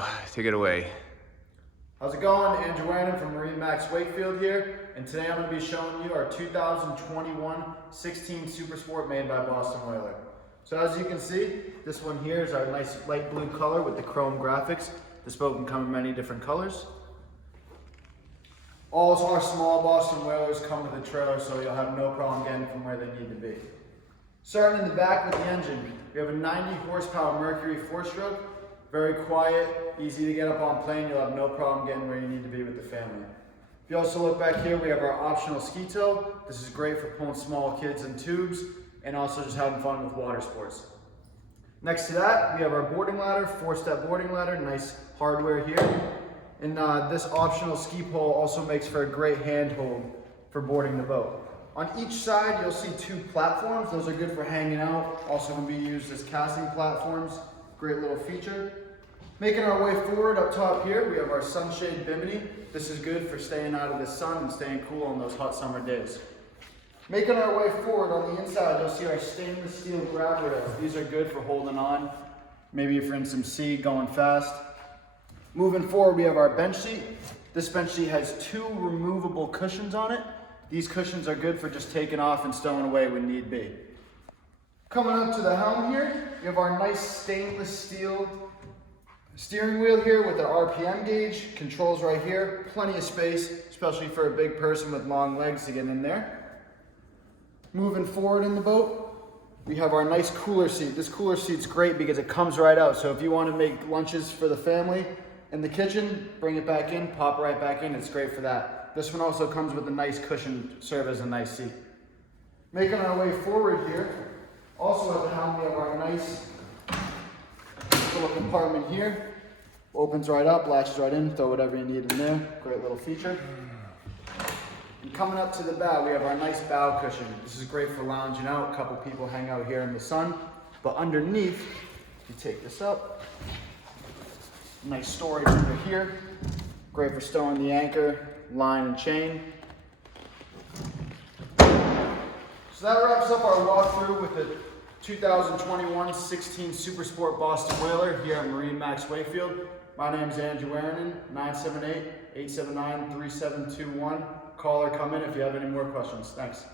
so take it away. How's it going? Andrew from MarineMax Wakefield here, and today I'm going to be showing you our 2021 16 Super Sport made by Boston Whaler. So as you can see, this one here is our nice light blue color with the chrome graphics. This boat can come in many different colors. All of our small Boston Whalers come with a trailer, so you'll have no problem getting from where they need to be. Starting in the back with the engine, we have a 90 horsepower Mercury 4-stroke. Very quiet, easy to get up on plane. You'll have no problem getting where you need to be with the family. If you also look back here, we have our optional ski tow. This is great for pulling small kids in tubes and also just having fun with water sports. Next to that, we have our boarding ladder, 4-step boarding ladder, nice hardware here. And this optional ski pole also makes for a great handhold for boarding the boat. On each side, you'll see 2 platforms. Those are good for hanging out. Also can be used as casting platforms. Great little feature. Making our way forward up top here, we have our Sunshade Bimini. This is good for staying out of the sun and staying cool on those hot summer days. Making our way forward on the inside, you'll see our stainless steel grab rails. These are good for holding on, maybe if you're in some sea going fast. Moving forward, we have our bench seat. This bench seat has 2 removable cushions on it. These cushions are good for just taking off and stowing away when need be. Coming up to the helm here, we have our nice stainless steel steering wheel here with the RPM gauge, controls right here, plenty of space, especially for a big person with long legs to get in there. Moving forward in the boat, we have our nice cooler seat. This cooler seat's great because it comes right out, so if you want to make lunches for the family in the kitchen, bring it back in, pop it right back in, it's great for that. This one also comes with a nice cushion to serve as a nice seat. Making our way forward here, also at the helm we have our nice little compartment here. Opens right up, latches right in, throw whatever you need in there. Great little feature. And coming up to the bow, we have our nice bow cushion. This is great for lounging out. A couple people hang out here in the sun. But underneath, you take this up. Nice storage under here. Great for stowing the anchor, line, and chain. So that wraps up our walkthrough with the 2021 16 Super Sport Boston Whaler here at MarineMax Wakefield. My name is Andrew 978-879-3721. Call or come in if you have any more questions. Thanks.